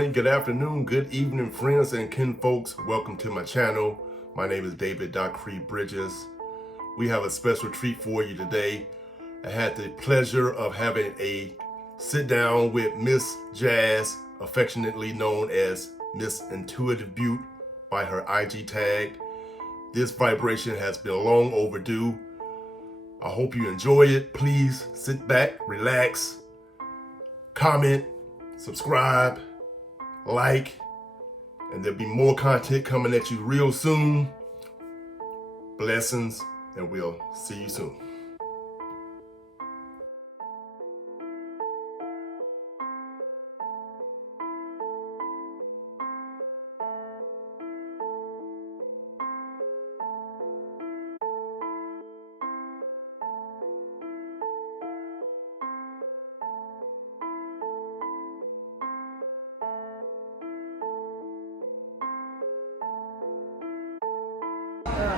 Good afternoon, good evening, friends and kin folks. Welcome to my channel. My name is David Docree Bridges. We have a special treat for you today. I had the pleasure of having a sit down with Miss Jazz, affectionately known as Miss Intuitive Beaut by her IG tag. This vibration has been long overdue. I hope you enjoy it. Please sit back, relax, comment, subscribe, like, and there'll be more content coming at you real soon. Blessings, and we'll see you soon.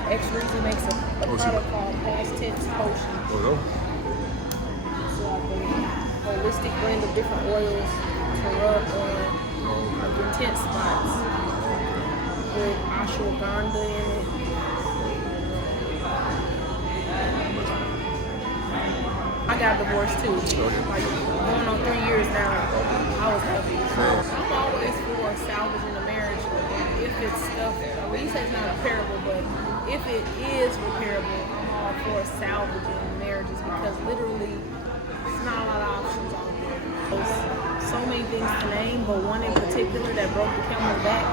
X-Reason makes a product called Past Tense Potion. Oh, no? It's like a holistic blend of different oils to rub on like your tense spots with ashwagandha in it. I got divorced too. Like going on 3 years now. I was happy. So I'm always for salvaging a marriage if it's stuff. Well, you say it's not repairable, but if it is repairable, I'm all for salvaging marriages because literally it's not a lot of options out there. There's so many things to name, but one in particular that broke the camel's back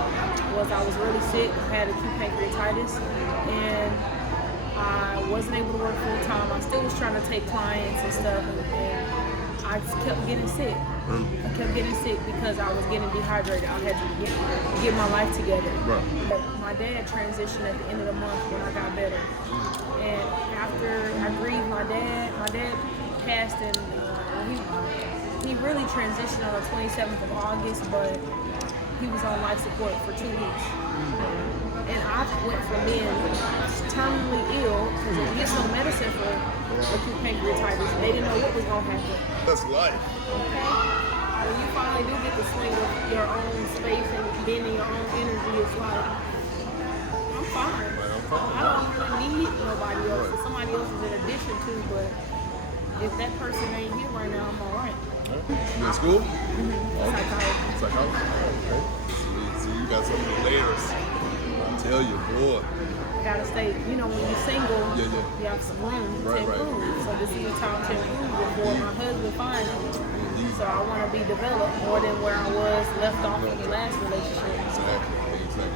was I was really sick. I had acute pancreatitis, and I wasn't able to work full time. I still was trying to take clients and stuff, and I just kept getting sick. I kept getting sick because I was getting dehydrated. I had to get my life together. Right. But my dad transitioned at the end of the month when I got better. And after I grieved my dad passed and he really transitioned on the 27th of August, but he was on life support for 2 weeks. And I went from being terminally ill because they get no medicine for acute pancreatitis. They didn't know what was going to happen. That's life. Okay? When you finally do get the swing of your own space and being in your own energy, it's like, I'm fine. I don't really need nobody else. If somebody else is in addition to, but if that person ain't here right now, I'm all right. You in school? Psychology. Psychology? Okay. See, you got some of the layers. I tell you, boy. Gotta stay, when you're single, you have some room to improve. So this is a time to improve before my husband finds me. So I want to be developed more than where I was left off in the last relationship. Exactly.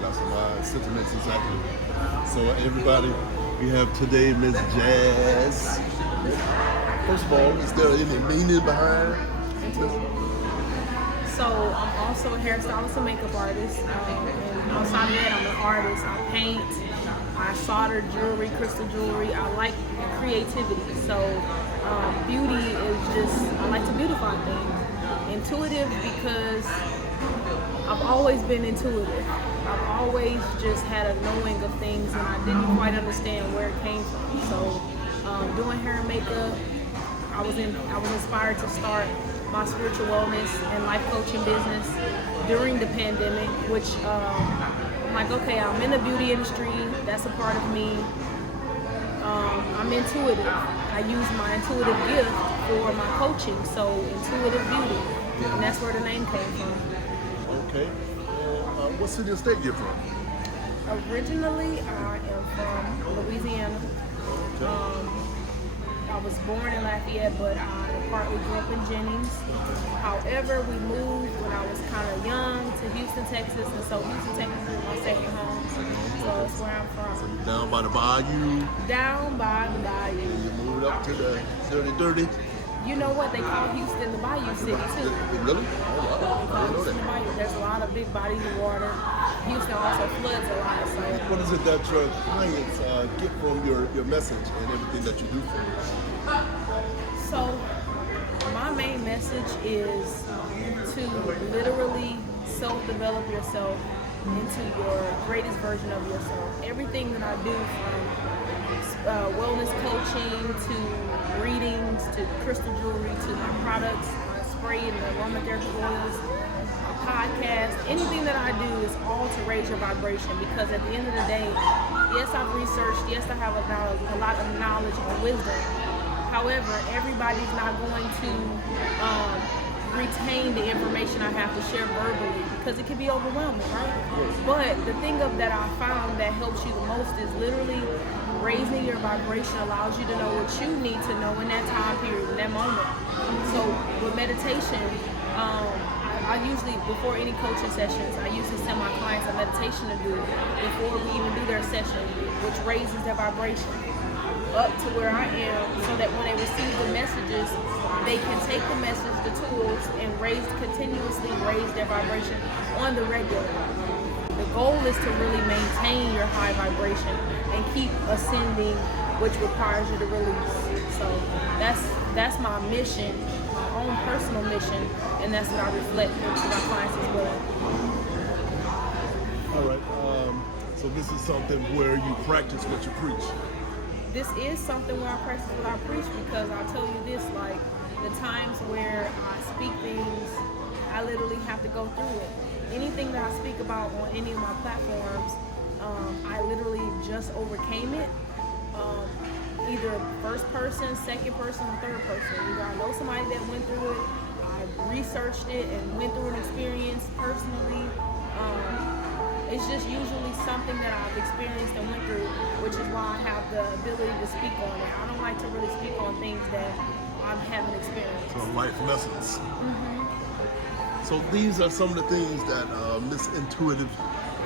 That's my sentiments, exactly. So everybody, we have today Miss Jazz. First of all, is there any meaning behind? So I'm also a hairstylist and makeup artist. And outside of that, I'm an artist. I paint, I solder jewelry, crystal jewelry. I like creativity. So beauty is just, I like to beautify things. Intuitive because I've always been intuitive. I've always just had a knowing of things and I didn't quite understand where it came from. So doing hair and makeup, I was inspired to start my spiritual wellness and life coaching business during the pandemic, which I'm like, okay, I'm in the beauty industry, that's a part of me. I'm intuitive. I use my intuitive gift for my coaching, so intuitive beauty, and that's where the name came from. Okay. What city or state you're from? Originally, I am from Louisiana. I was born in Lafayette, but I partly grew up in Jennings. However, we moved when I was kind of young to Houston, Texas, and so Houston, Texas is my second home. So that's where I'm from. Down by the bayou? Down by the bayou. And you moved up to the dirty? You know what? They call Houston the Bayou City, too. Really? Oh, wow. They call Houston the Bayou. There's a lot of big bodies of water. Houston also floods a lot. So. What is it that your clients get from your message and everything that you do for them? So, my main message is to literally self-develop yourself into your greatest version of yourself. Everything that I do, from wellness coaching to readings to crystal jewelry to my products, my spray and the aromatherapy oils, podcast, anything that I do is all to raise your vibration, because at the end of the day, yes, I've researched, yes, I have a lot of knowledge and wisdom. However, everybody's not going to retain the information I have to share verbally, because it can be overwhelming, right? But the thing that I found that helps you the most is literally raising your vibration allows you to know what you need to know in that time period, in that moment. So with meditation, I usually, before any coaching sessions, I usually send my clients a meditation to do before we even do their session, which raises their vibration up to where I am, so that when they receive the messages, they can take the message, the tools, and continuously raise their vibration on the regular. The goal is to really maintain your high vibration and keep ascending, which requires you to release. So that's my mission, my own personal mission, and that's what I reflect to my clients as well. All right. So this is something where you practice what you preach. This is something where I practice what I preach, because I'll tell you this, like the times where I speak things, I literally have to go through it. Anything that I speak about on any of my platforms, I literally just overcame it. Either first person, second person, or third person. Either I know somebody that went through it, I researched it and went through an experience personally. It's just usually something that I've experienced and went through, which is why I have the ability to speak on it. I don't like to really speak on things that I haven't experienced. So life lessons. Mm-hmm. So these are some of the things that Miss Intuitive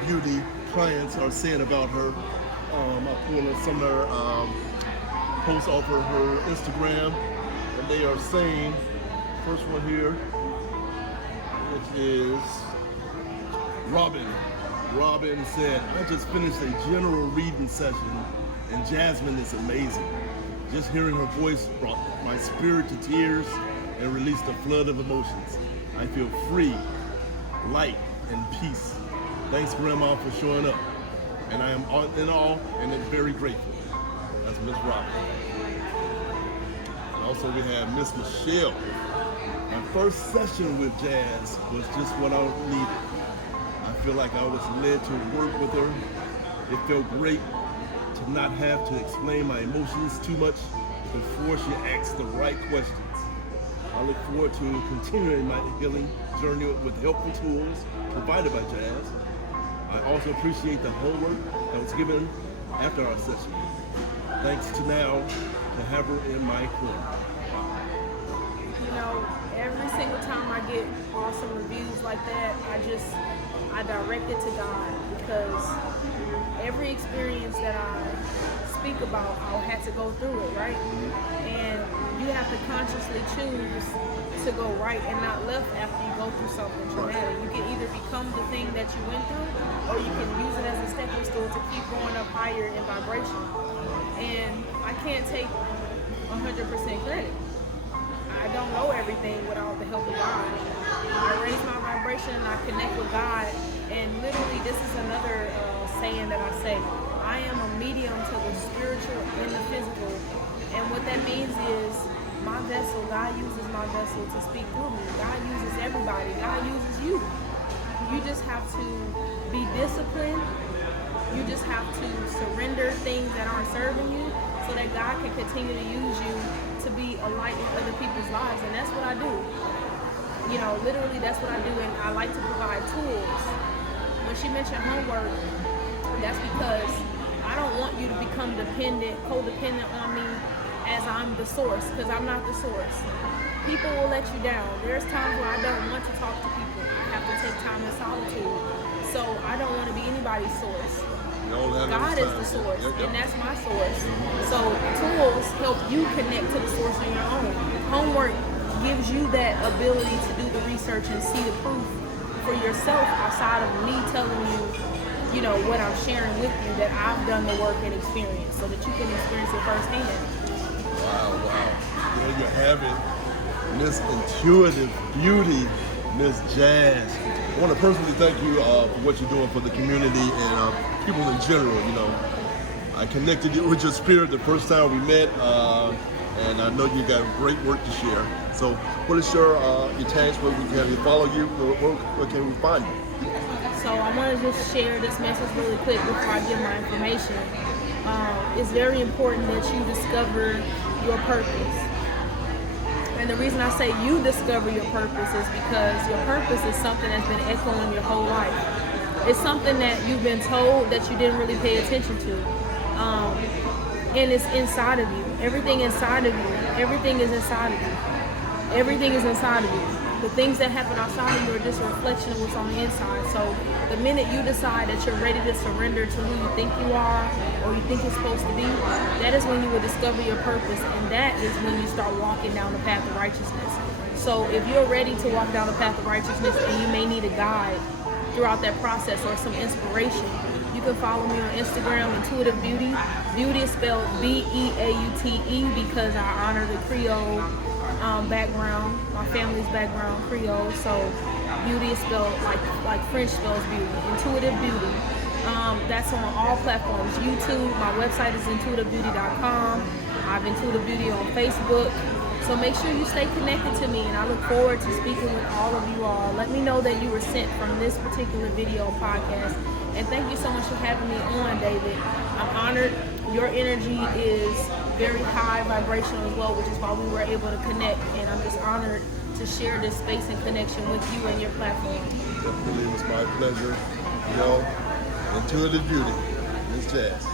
Beauty clients are saying about her. I pulled some of her posts off of her Instagram, and they are saying, first one here, which is Robin. Robin said, I just finished a general reading session, and Jasmine is amazing. Just hearing her voice brought my spirit to tears and released a flood of emotions. I feel free, light, and peace. Thanks, Grandma, for showing up. And I am in awe and very grateful. That's Miss Robin. And also we have Miss Michelle. My first session with Jazz was just what I needed. I feel like I was led to work with her. It felt great to not have to explain my emotions too much before she asks the right questions. I look forward to continuing my healing journey with helpful tools provided by Jazz. I also appreciate the homework that was given after our session. Thanks to now to have her in my corner. You know, every single time I get awesome reviews like that, I direct it to God, because every experience that I speak about, I had to go through it, right? And you have to consciously choose to go right and not left after you go through something traumatic. You can either become the thing that you went through, or you can use it as a stepping stool to keep going up higher in vibration. And I can't take 100% credit. I don't know everything without the help of God. I raise my vibration and I connect with God. And literally, this is another saying that I say. I am a medium to the spiritual and the physical. And what that means is my vessel, God uses my vessel to speak through me. God uses everybody. God uses you. You just have to be disciplined. You just have to surrender things that aren't serving you, so that God can continue to use you to be a light in other people's lives. And that's what I do. You know, literally that's what I do, and I like to provide tools. When she mentioned homework, that's because I don't want you to become codependent on me as I'm the source, because I'm not the source. People will let you down. There's times where I don't want to talk to people. I have to take time in solitude. So I don't want to be anybody's source. God is the source, and that's my source. So tools help you connect to the source on your own. Homework gives you that ability to do the research and see the proof for yourself outside of me telling you, you know, what I'm sharing with you, that I've done the work and experience, so that you can experience it firsthand. Wow. There you have it. Miss Intuitive Beauty, Miss Jazz. I want to personally thank you for what you're doing for the community and people in general. You know, I connected with your spirit the first time we met, and I know you got great work to share. So, what is your tags where we can follow you? Where can we find you? So I want to just share this message really quick before I give my information. It's very important that you discover your purpose. And the reason I say you discover your purpose is because your purpose is something that's been echoing your whole life. It's something that you've been told that you didn't really pay attention to. And it's inside of you. Everything inside of you. Everything is inside of you. Everything is inside of you. The things that happen outside of you are just a reflection of what's on the inside. So the minute you decide that you're ready to surrender to who you think you are or you think you're supposed to be, that is when you will discover your purpose, and that is when you start walking down the path of righteousness. So if you're ready to walk down the path of righteousness and you may need a guide throughout that process or some inspiration, you can follow me on Instagram, Intuitive Beauty. Beauty is spelled B-E-A-U-T-E because I honor the Creole background, my family's background, Creole. So beauty is spelled like French spells beauty. Intuitive Beauty. That's on all platforms. YouTube, my website is intuitivebeauty.com. I have Intuitive Beauty on Facebook. So make sure you stay connected to me, and I look forward to speaking with all of you all. Let me know that you were sent from this particular video podcast. And thank you so much for having me on, David. I'm honored. Your energy is very high vibrational as well, which is why we were able to connect. And I'm just honored to share this space and connection with you and your platform. Definitely, it was my pleasure. You know, Intuitive Beauty, Miss Jazz.